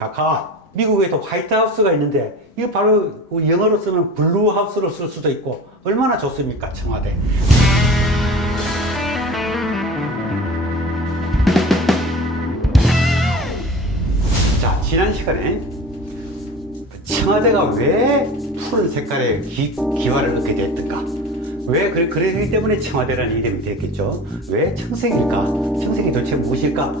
아까 미국에도 화이트하우스가 있는데 이거 바로 영어로 쓰면 블루하우스로 쓸 수도 있고 얼마나 좋습니까, 청와대. 자, 지난 시간에 청와대가 왜 푸른 색깔의 기와를 얻게 됐던가, 왜 그러기 때문에 청와대라는 이름이 됐겠죠. 왜 청색일까? 청색이 도대체 무엇일까?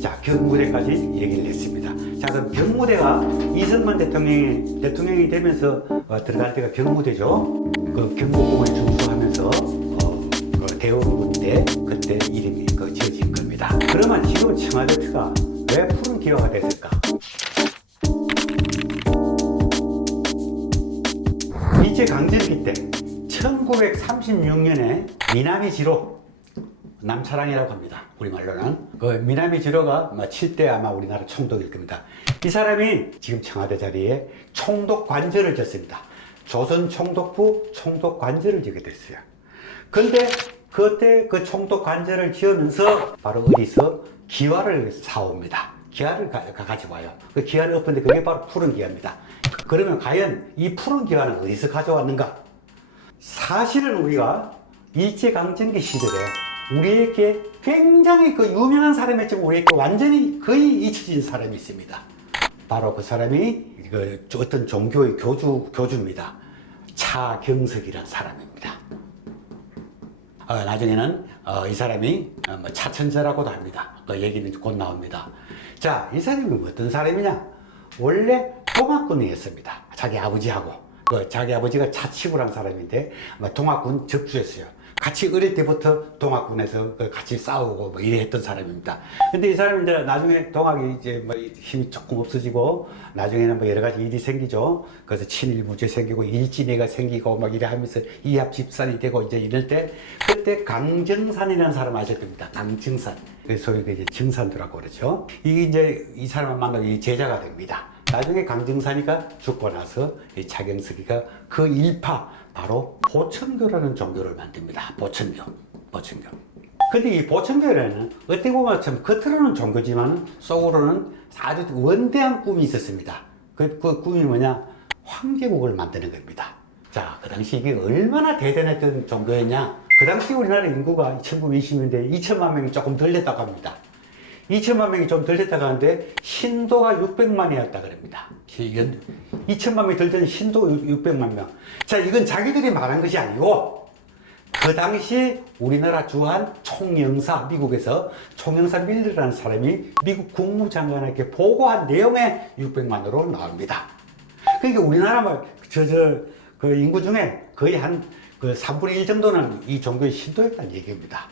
자, 경무대까지 얘기를 했습니다. 자, 그럼 경무대가 이승만 대통령이 되면서 들어갈 때가 경무대죠. 그 경복궁을 중수하면서 대원군대 그때 이름이 지어진 겁니다. 그러면 지금 청와대가 왜 푸른 기와가 됐을까? 일제강점기 때 1936년에 미나미지로, 남차랑이라고 합니다. 우리말로는. 그 미나미지로가 7대 아마 우리나라 총독일 겁니다. 이 사람이 지금 청와대 자리에 총독관절을 졌습니다. 조선 총독부 총독관절을 지게 됐어요. 근데 그때 그 총독관절을 지으면서 바로 어디서 기와를 사옵니다. 기와를 가지고 와요. 그 기와를 엎는데 그게 바로 푸른 기와입니다. 그러면 과연 이 푸른 기와는 어디서 가져왔는가? 사실은 우리가 일제강점기 시절에 우리에게 굉장히 유명한 사람이었지만 우리에게 완전히 거의 잊혀진 사람이 있습니다. 바로 그 사람이 어떤 종교의 교주입니다. 차경석이라는 사람입니다. 나중에는 이 사람이 차천자라고도 합니다. 그 얘기는 곧 나옵니다. 자, 이 사람이 어떤 사람이냐? 원래 동학군이었습니다. 자기 아버지하고. 자기 아버지가 차치구란 사람인데 동학군 접수했어요. 같이 어릴 때부터 동학군에서 같이 싸우고 이래 했던 사람입니다. 근데 이 사람이 이제 나중에 동학이 이제 힘이 조금 없어지고 나중에는 여러 가지 일이 생기죠. 그래서 친일부재 생기고 일진회가 생기고 이래 하면서 이합 집산이 되고 이제 이럴 때, 그때 강정산이라는 사람 아실 겁니다. 강정산. 소위 이제 정산도라고 그러죠. 이 사람을 만나고 제자가 됩니다. 나중에 강정산이가 죽고 나서 이 차경석이가 그 일파, 바로 보천교라는 종교를 만듭니다. 보천교. 근데 이 보천교라는 어떻게 보면 참 겉으로는 종교지만 속으로는 아주 원대한 꿈이 있었습니다. 그 꿈이 뭐냐? 황제국을 만드는 겁니다. 자, 그 당시 이게 얼마나 대단했던 종교였냐? 그 당시 우리나라 인구가 1920년대 2천만 명이 조금 덜 됐다고 합니다. 2천만 명이 좀 덜 됐다고 하는데 신도가 600만이었다 그럽니다. 2천만 명이 덜 된 신도 600만 명. 자, 이건 자기들이 말한 것이 아니고 그 당시 우리나라 주한 총영사, 미국에서 총영사 밀러라는 사람이 미국 국무장관에게 보고한 내용의 600만으로 나옵니다. 그러니까 우리나라 그 인구 중에 거의 한 3분의 1 정도는 이 종교의 신도였다는 얘기입니다.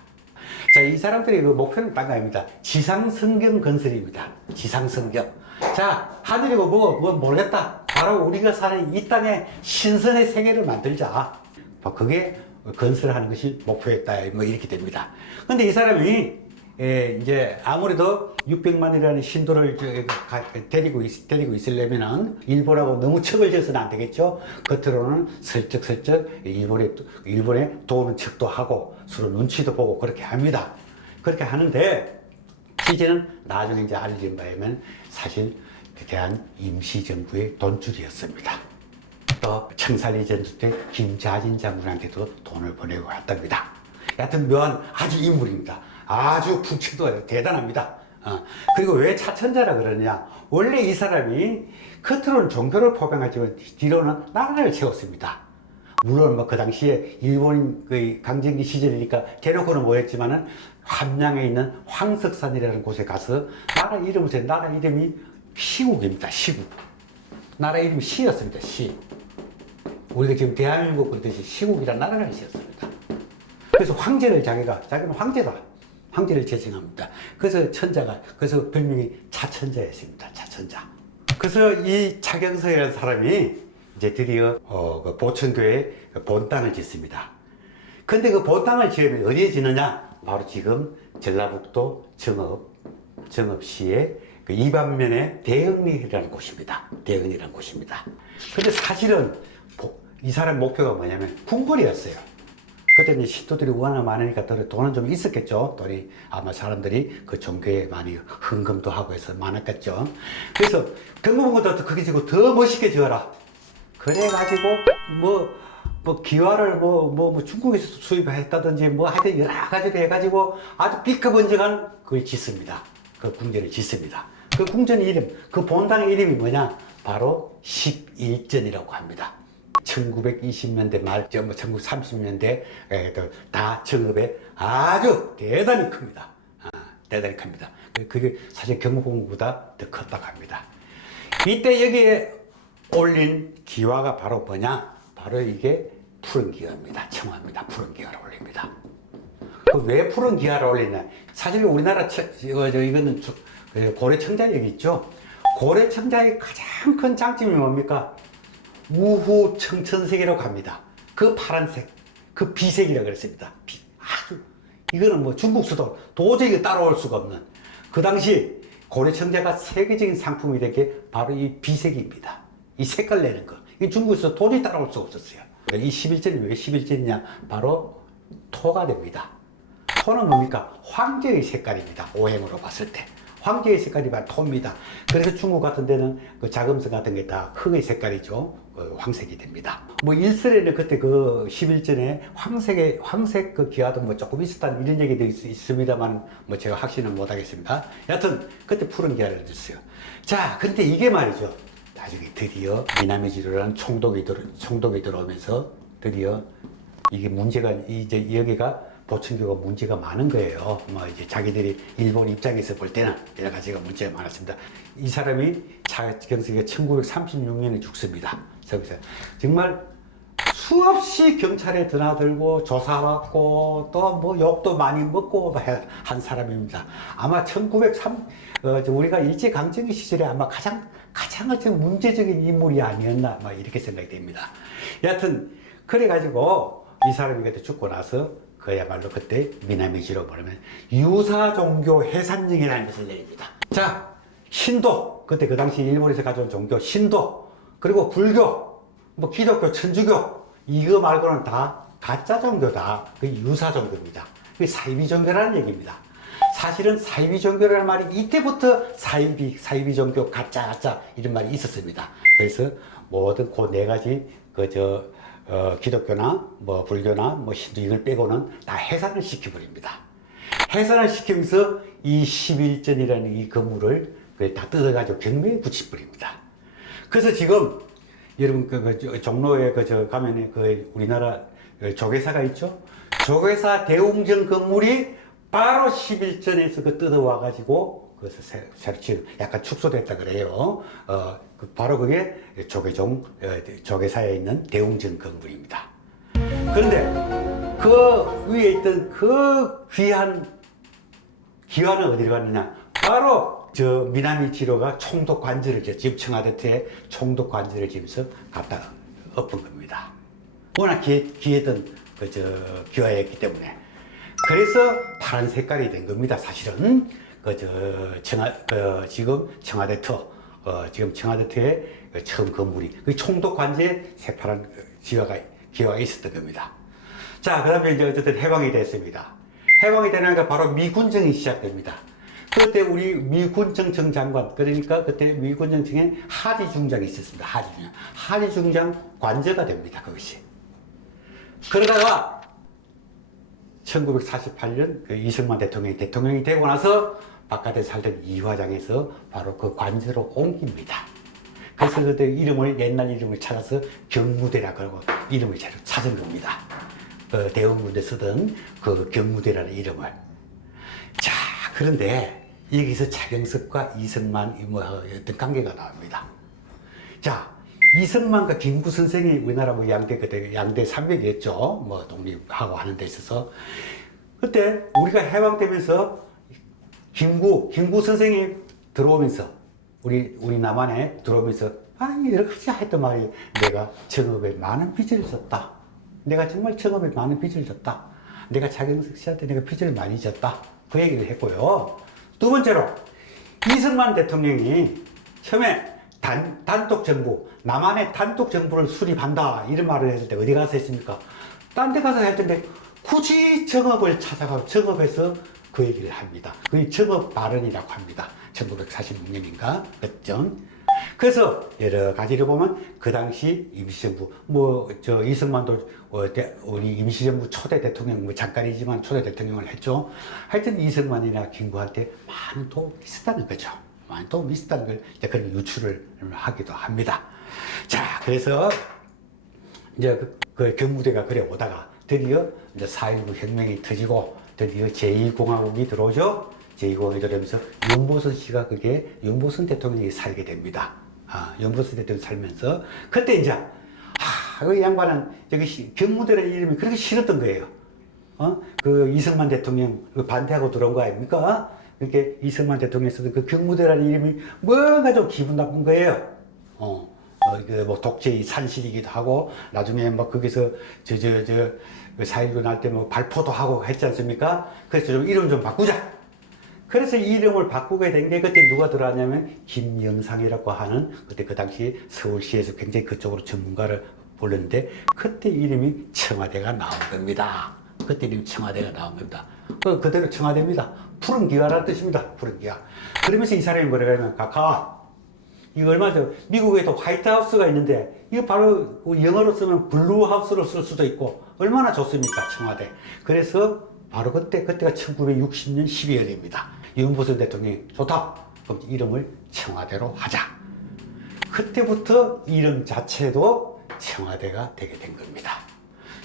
자, 이 사람들의 목표는 딴 거입니다. 지상성경 건설입니다. 지상성경. 자, 하늘이고 뭐 모르겠다. 바로 우리가 사는 이 땅에 신선의 세계를 만들자. 그게 건설하는 것이 목표였다. 이렇게 됩니다. 근데 이 사람이 이제 아무래도 600만이라는 신도를 데리고 있으려면은 일본하고 너무 척을 지어서는 안 되겠죠. 겉으로는 슬쩍슬쩍 일본에 도는 척도 하고 서로 눈치도 보고 그렇게 합니다. 그렇게 하는데 실제는 나중에 이제 알려진 바에 의하면 사실 대한 임시정부의 돈줄이었습니다. 또 청산리 전투 때 김자진 장군한테도 돈을 보내고 갔답니다. 여하튼 묘한 아주 인물입니다. 아주 풍채도 대단합니다. 그리고 왜 차천자라 그러냐? 원래 이 사람이 겉으로는 종교를 포병하지만 뒤로는 나라를 세웠습니다. 물론 그 당시에 일본 강점기 시절이니까 대놓고는 뭐였지만은 함양에 있는 황석산이라는 곳에 가서 나라 이름이 시국입니다. 시국. 나라 이름이 시였습니다. 시. 우리가 지금 대한민국 그렇듯이 시국이라는 나라를 지었습니다. 그래서 황제는 황제다. 황제를 제칭합니다. 그래서 별명이 차천자였습니다. 차천자. 그래서 이 차경석이라는 사람이 이제 드디어 그 보천교에 본당을 짓습니다. 근데 그 본당을 지으면 어디에 짓느냐? 바로 지금 전라북도 정읍시의 그 이반면의 대흥리라는 곳입니다. 대흥리라는 곳입니다. 근데 사실은 이 사람 목표가 뭐냐면 궁궐이었어요. 그때 이제 신도들이 워낙 많으니까 돈은 좀 있었겠죠. 돈이 아마 사람들이 그 종교에 많이 헌금도 하고 해서 많았겠죠. 그래서 경복궁보다 더 크게 지고 더 멋있게 지어라. 그래가지고 기와를 중국에서 수입했다든지 하여튼 여러 가지로 해가지고 아주 비커번쩍한 그걸 짓습니다. 그 궁전을 짓습니다. 그 궁전 이름, 그 본당 이름이 뭐냐? 바로 11전이라고 합니다. 1920년대 말, 1930년대 다 정읍에 아주 대단히 큽니다. 대단히 큽니다. 그게 사실 경복궁보다 더 컸다고 합니다. 이때 여기에 올린 기와가 바로 뭐냐? 바로 이게 푸른 기와입니다. 청화입니다. 푸른 기와를 올립니다. 왜 푸른 기와를 올리냐? 사실 우리나라 이거는 고래청자역이 있죠. 고래청자의 가장 큰 장점이 뭡니까? 우후 청천색이라고 합니다. 그 파란색, 그 비색이라고 그랬습니다. 아주 이거는 중국서도 도저히 따라올 수가 없는 그 당시 고래청자가 세계적인 상품이 된 게 바로 이 비색입니다. 이 색깔 내는 거. 이 중국에서 도저히 따라올 수가 없었어요. 이 11전이 왜 11전이냐? 바로 토가 됩니다. 토는 뭡니까? 황제의 색깔입니다. 오행으로 봤을 때. 황제의 색깔이 바로 토입니다. 그래서 중국 같은 데는 그 자금성 같은 게 다 흙의 색깔이죠. 황색이 됩니다. 일설에는 그때 그 11전에 황색 그 기와도 조금 있었다는 이런 얘기도 있습니다만 제가 확신은 못 하겠습니다. 여하튼 그때 푸른 기와를 줬어요. 자, 근데 이게 말이죠. 나중에 드디어 미나미지로라는 총독이 들어오면서 드디어 이게 문제가 이제 여기가 보천교가 문제가 많은 거예요. 이제 자기들이 일본 입장에서 볼 때는 여러 가지가 문제가 많았습니다. 이 사람이 자경석이가 1936년에 죽습니다. 그래서 정말 수없이 경찰에 드나들고 조사받고 또 욕도 많이 먹고 한 사람입니다. 아마 우리가 일제강점기 시절에 아마 가장 어떤 문제적인 인물이 아니었나 이렇게 생각이 됩니다. 여하튼 그래가지고 이 사람이 그때 죽고 나서 그야말로 그때 미나미지로 뭐냐면 유사종교 해산령이라는 것을 내립니다. 자, 신도, 그때 그 당시 일본에서 가져온 종교 신도, 그리고 불교, 기독교, 천주교, 이거 말고는 다 가짜 종교다. 그 유사 종교입니다. 그게 사이비 종교라는 얘기입니다. 사실은 사이비 종교라는 말이 이때부터 사이비 종교, 가짜 이런 말이 있었습니다. 그래서 모든 그 네 가지 기독교나 불교나 힌두 이걸 빼고는 다 해산을 시켜버립니다. 해산을 시키면서 이 11전이라는 이 건물을 다 뜯어가지고 경매에 붙여버립니다. 그래서 지금 여러분 종로에 가면은 우리나라 조계사가 있죠. 조계사 대웅전 건물이 바로 11전에서 뜯어와가지고 그래서 새로 지금 약간 축소됐다 그래요. 바로 그게 조계사에 있는 대웅전 건물입니다. 그런데 그 위에 있던 그 귀한 기와는 어디로 갔느냐? 바로 미나미지로가 총독 관절을 지금 청와대에 총독 관절을 지면서 갖다 엎은 겁니다. 워낙 귀했던 기와였기 때문에. 그래서 파란 색깔이 된 겁니다. 사실은 지금 청와대터 지금 청와대터에 처음 건물이 그 총독 관제에 새파란 기와가 있었던 겁니다. 자, 그다음에 이제 어쨌든 해방이 됐습니다. 해방이 되니까 바로 미군정이 시작됩니다. 그때 우리 미군정청 장관, 그러니까 그때 미군정청에 하지중장이 있었습니다. 하지중장 관저가 됩니다. 그것이. 그러다가 1948년 이승만 대통령이 되고 나서 바깥에 살던 이화장에서 바로 그 관저로 옮깁니다. 그래서 그때 옛날 이름을 찾아서 경무대라고 하고 이름을 새로 찾은 겁니다. 대원군대 쓰던 그 경무대라는 이름을. 자, 그런데 여기서 차경석과 이승만 어떤 관계가 나옵니다. 자, 이승만과 김구 선생이 우리나라 그때 양대 산맥이었죠. 독립하고 하는 데 있어서. 그때 우리가 해방되면서 김구 선생이 들어오면서, 우리 남한에 들어오면서, 여러 가지 했던 말이, 내가 정읍에 많은 빚을 졌다. 내가 정말 정읍에 많은 빚을 졌다. 내가 차경석 씨한테 내가 빚을 많이 졌다. 그 얘기를 했고요. 두 번째로, 이승만 대통령이 처음에 단독 정부, 남한의 단독 정부를 수립한다 이런 말을 했을 때 어디 가서 했습니까? 딴 데 가서 할 텐데 굳이 정업을 찾아가고 정업에서 그 얘기를 합니다. 그게 정업 발언이라고 합니다. 1946년인가 그쯤. 그래서 여러 가지를 보면 그 당시 임시정부 이승만도 우리 임시정부 초대 대통령 잠깐이지만 초대 대통령을 했죠. 하여튼 이승만이나 김구한테 많은 도움이 있었다는 거죠. 많은 도움이 있었다는 걸 이제 그런 유추를 하기도 합니다. 자, 그래서 이제 그 경무대가 그래 오다가 드디어 이제 4.19 혁명이 터지고 드디어 제2공화국이 들어오죠. 제2공화국이 들어오면서 윤보선 씨가 윤보선 대통령이 살게 됩니다. 윤보선 대통령이 살면서 그때 이제 그 양반은 저기 경무대라는 이름이 그렇게 싫었던 거예요. 그 이승만 대통령 반대하고 들어온 거 아닙니까? 이렇게 이승만 대통령이 쓰던 그 경무대라는 이름이 뭔가 좀 기분 나쁜 거예요. 독재의 산실이기도 하고, 나중에 거기서, 4.19 날 때 발포도 하고 했지 않습니까? 그래서 좀 이름 좀 바꾸자! 그래서 이름을 바꾸게 된 게 그때 누가 들어왔냐면, 김영상이라고 하는, 그때 그 당시 서울시에서 굉장히 그쪽으로 전문가를 불렀는데, 그때 이름이 청와대가 나온 겁니다. 그때 이름이 청와대가 나온 겁니다. 그대로 청와대입니다. 푸른 기와라는 뜻입니다. 푸른 기와. 그러면서 이 사람이 뭐라고 하냐면, 카카. 이거 얼마 전 미국에도 화이트하우스가 있는데 이거 바로 영어로 쓰면 블루하우스로 쓸 수도 있고 얼마나 좋습니까 청와대. 그래서 바로 그때가 1960년 12월입니다. 윤보선 대통령이 좋다. 그럼 이름을 청와대로 하자. 그때부터 이름 자체도 청와대가 되게 된 겁니다.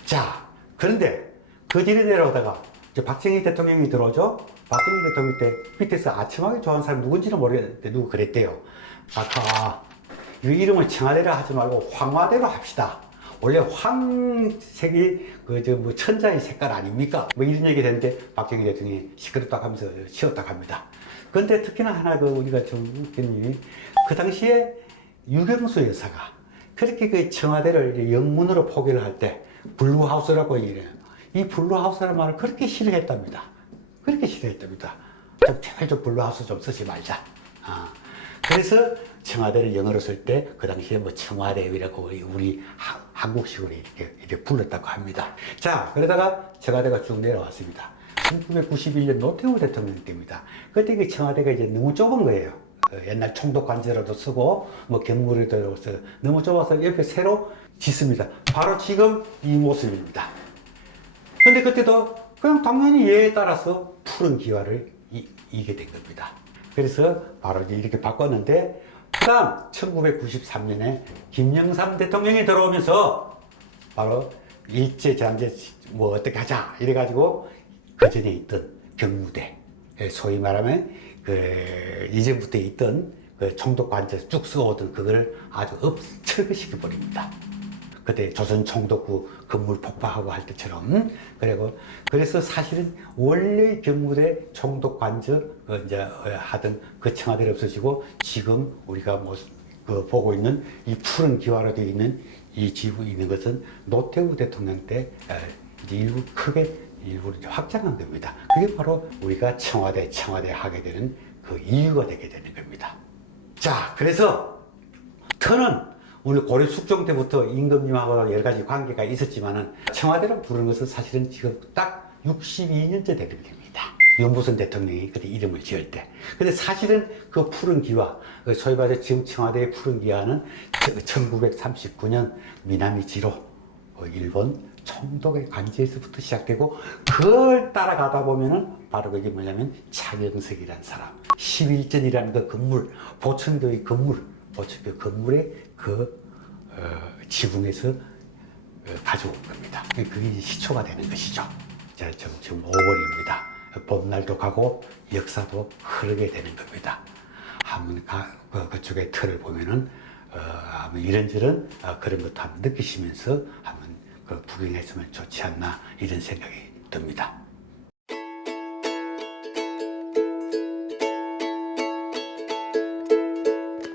자, 그런데 그 뒤로 내려오다가 이제 박정희 대통령이 들어오죠. 박정희 대통령 때 밑에서 아침하게 좋아하는 사람 누군지는 모르겠는데 누구 그랬대요. 아까 이 이름을 청와대로 하지 말고 황화대로 합시다. 원래 황색이 천자의 색깔 아닙니까? 이런 얘기 됐는데 박정희 대통령이 시끄럽다고 하면서 치웠다고 합니다. 그런데 특히나 하나 우리가 좀 웃긴 일이 그 당시에 유경수 여사가 그렇게 그 청와대를 영문으로 포기를 할 때 블루하우스라고 얘기해요. 이 블루하우스라는 말을 그렇게 싫어했답니다. 그렇게 싫어했답니다. 제발 좀 블루하우스 좀 쓰지 말자. 그래서 청와대를 영어로 쓸 때 그 당시에 청와대라고 우리 한국식으로 이렇게 불렀다고 합니다. 자, 그러다가 청와대가 쭉 내려왔습니다. 1991년 노태우 대통령 때입니다. 그때 그 청와대가 이제 너무 좁은 거예요. 옛날 총독 관저로도 쓰고 경무로도 쓰고 너무 좁아서 옆에 새로 짓습니다. 바로 지금 이 모습입니다. 근데 그때도 그냥 당연히 예에 따라서 푸른 기와를 이게 된 겁니다. 그래서 바로 이렇게 바꿨는데, 그 다음 1993년에 김영삼 대통령이 들어오면서 바로 일제잔재 어떻게 하자 이래가지고 그 전에 있던 경무대, 소위 말하면 이전부터 있던 총독 관저 쭉 써오던 그걸 아주 철거시켜 버립니다. 그때 조선 총독부 건물 폭파하고 할 때처럼. 그래서 사실은 원래 경무대 총독 관저 하던 그 청와대를 없어지고 지금 우리가 보고 있는 이 푸른 기와로 되어 있는 이 지구 있는 것은 노태우 대통령 때 일부 크게 일부러 확장한 겁니다. 그게 바로 우리가 청와대 하게 되는 그 이유가 되게 되는 겁니다. 자, 그래서 터는 오늘 고려 숙종 때부터 임금님하고 여러 가지 관계가 있었지만은 청와대로 부르는 것은 사실은 지금 딱 62년째 되는 겁니다. 윤보선 대통령이 그때 이름을 지을 때. 근데 사실은 그 푸른 기와, 소위 말해서 지금 청와대의 푸른 기와는 1939년 미나미지로 일본 총독의 관제에서부터 시작되고 그걸 따라가다 보면은 바로 그게 뭐냐면 차명석이라는 사람, 11전이라는 그 건물, 보천교의 건물, 보천교 건물의 지붕에서 가져온 겁니다. 그게 시초가 되는 것이죠. 자, 지금 5월입니다. 봄날도 가고 역사도 흐르게 되는 겁니다. 한번 그쪽의 틀을 보면은 이런저런 그런 것도 한번 느끼시면서 한번 구경했으면 좋지 않나 이런 생각이 듭니다.